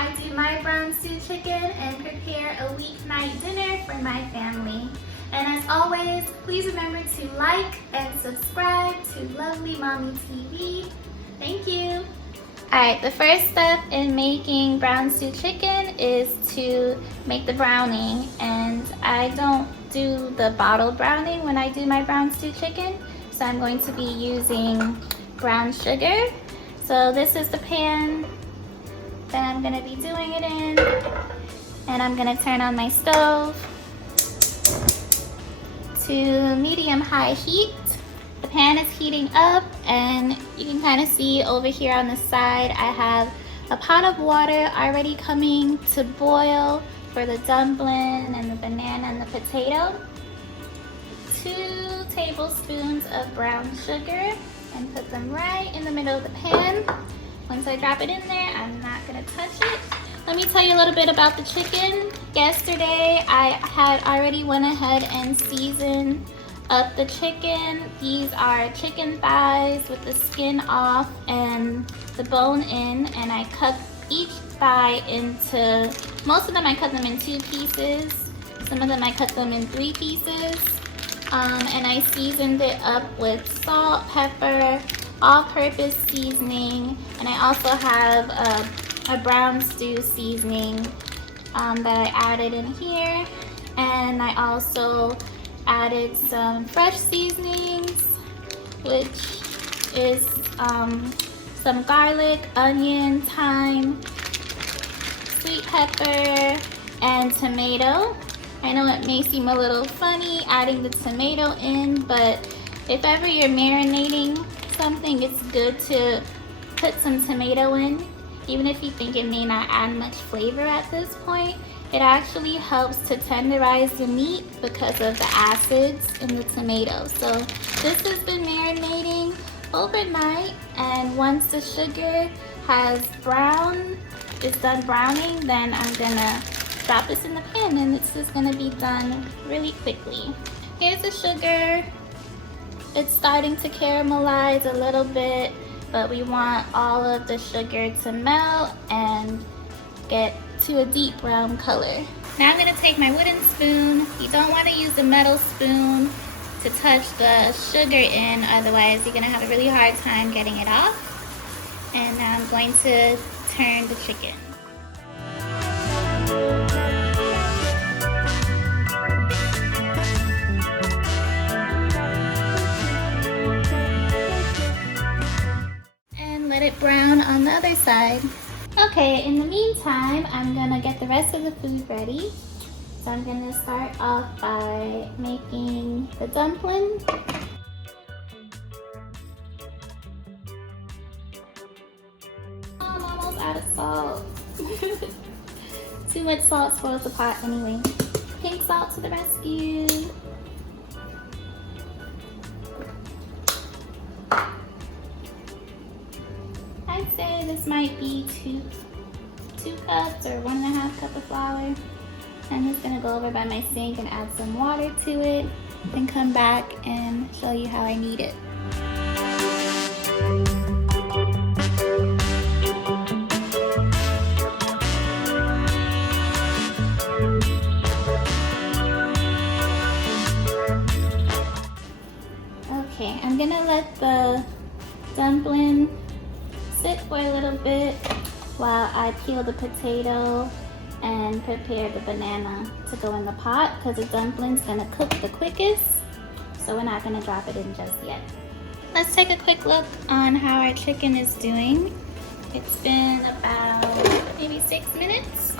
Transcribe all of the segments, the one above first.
I do my brown stew chicken and prepare a weeknight dinner for my family. And as always, please remember to like and subscribe to Lovely Mommy TV. Thank you. Alright, the first step in making brown stew chicken is to make the browning, and I don't do the bottled browning when I do my brown stew chicken, so I'm going to be using brown sugar. So this is the pan that I'm going to be doing it in, and I'm going to turn on my stove to medium-high heat. The pan is heating up, and you can kind of see over here on the side I have a pot of water already coming to boil for the dumpling and the banana and the potato. 2 tablespoons of brown sugar, and put them right in the middle of the pan. Once I drop it in there, I'm not gonna touch it. Let me tell you a little bit about the chicken. Yesterday, I had already went ahead and seasoned up the chicken. These are chicken thighs with the skin off and the bone in, and I cut each thigh into, most of them I cut them in 2 pieces. Some of them I cut them in 3 pieces. And I seasoned it up with salt, pepper, all-purpose seasoning, and I also have a brown stew seasoning that I added in here. And I also added some fresh seasonings, which is some garlic, onion, thyme, sweet pepper, and tomato. I know it may seem a little funny adding the tomato in, but if ever you're marinating something, it's good to put some tomato in. Even if you think it may not add much flavor at this point, it actually helps to tenderize the meat because of the acids in the tomato. So this has been marinating overnight, and once the sugar is done browning, then I'm gonna drop this in the pan, and this is gonna be done really quickly. Here's the sugar. It's starting to caramelize a little bit, but we want all of the sugar to melt and get to a deep brown color. Now I'm gonna take my wooden spoon. You don't wanna use a metal spoon to touch the sugar in, otherwise you're gonna have a really hard time getting it off. And now I'm going to turn the chicken. Let it brown on the other side. Okay, in the meantime, I'm gonna get the rest of the food ready. So I'm gonna start off by making the dumpling. Oh, I'm almost out of salt. Too much salt spoils the pot anyway. Pink salt to the rescue. I'd say this might be two cups or 1.5 cups of flour. I'm just gonna go over by my sink and add some water to it, then come back and show you how I knead it. Okay, I'm gonna let the dumpling sit for a little bit while I peel the potato and prepare the banana to go in the pot, because the dumpling's gonna cook the quickest, so we're not gonna drop it in just yet. Let's take a quick look on how our chicken is doing. It's been about maybe 6 minutes.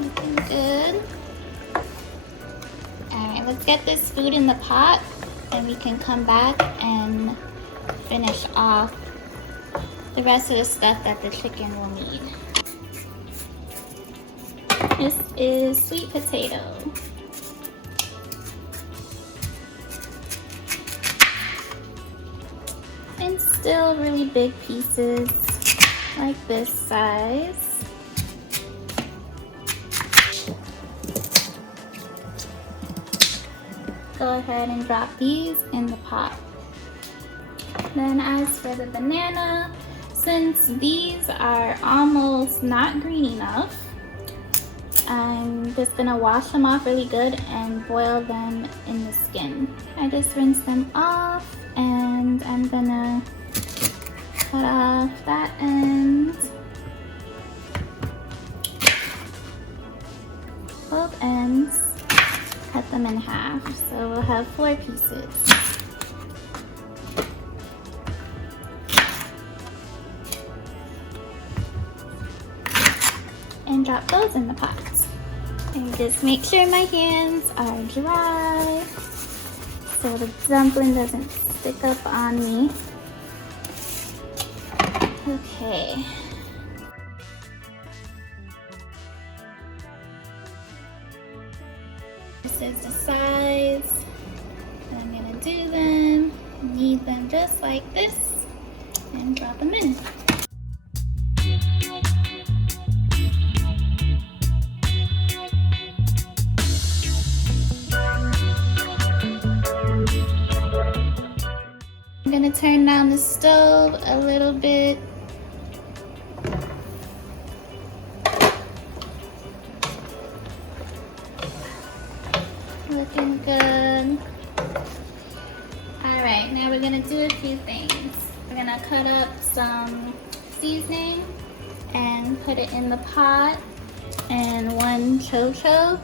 Looking good. Alright, let's get this food in the pot, and we can come back and finish off the rest of the stuff that the chicken will need. This is sweet potato. And still really big pieces, like this size. Go ahead and drop these in the pot. Then as for the banana, since these are almost not green enough, I'm just gonna wash them off really good and boil them in the skin. I just rinse them off and I'm gonna cut off that end. Both ends, cut them in half. So we'll have 4 pieces. And drop those in the pot. And just make sure my hands are dry so the dumpling doesn't stick up on me. Okay. This is the size that I'm gonna do them. Knead them just like this and drop them in. I'm gonna turn down the stove a little bit. Looking good. All right, now we're gonna do a few things. We're gonna cut up some seasoning and put it in the pot, and 1 cho-cho.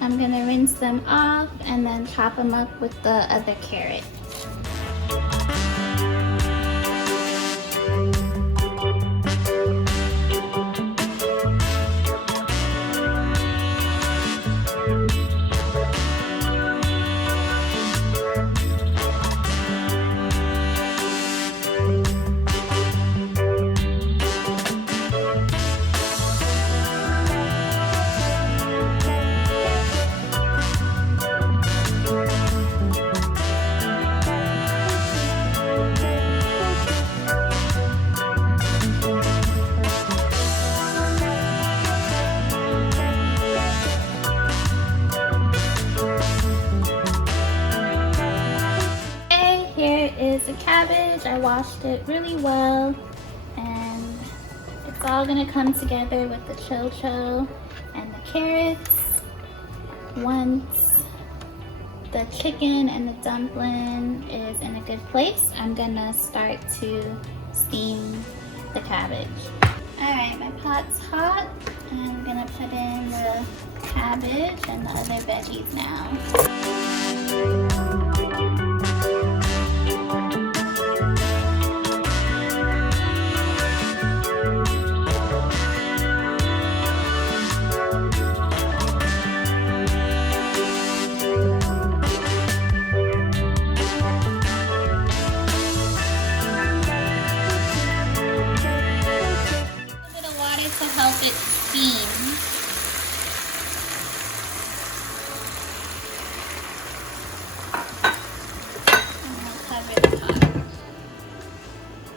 I'm gonna rinse them off and then chop them up with the other carrot. The cabbage, I washed it really well, and it's all gonna come together with the cho-cho and the carrots. Once the chicken and the dumpling is in a good place, I'm gonna start to steam the cabbage. All right, my pot's hot, and I'm gonna put in the cabbage and the other veggies now.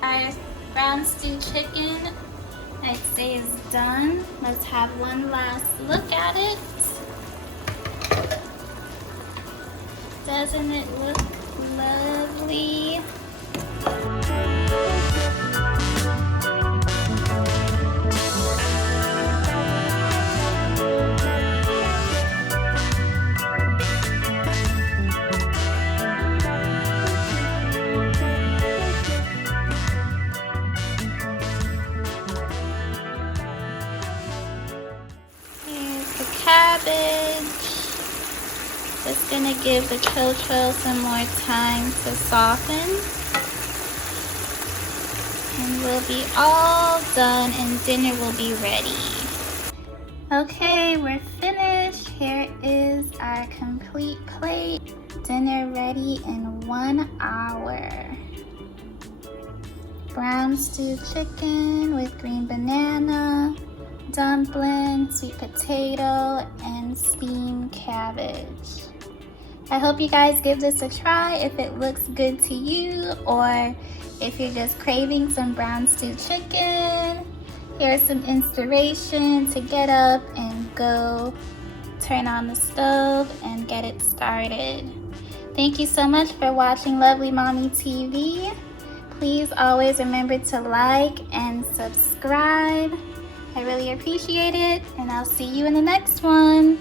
Our brown stew chicken, I'd say, is done. Let's have one last look at it. Doesn't it look lovely? Cabbage. Just gonna give the cho-cho some more time to soften. And we'll be all done and dinner will be ready. Okay, we're finished. Here is our complete plate. Dinner ready in 1 hour. Brown stewed chicken with green banana, dumpling, sweet potato, and steamed cabbage. I hope you guys give this a try if it looks good to you, or if you're just craving some brown stewed chicken. Here's some inspiration to get up and go turn on the stove and get it started. Thank you so much for watching Lovely Mommy TV. Please always remember to like and subscribe. I really appreciate it, and I'll see you in the next one.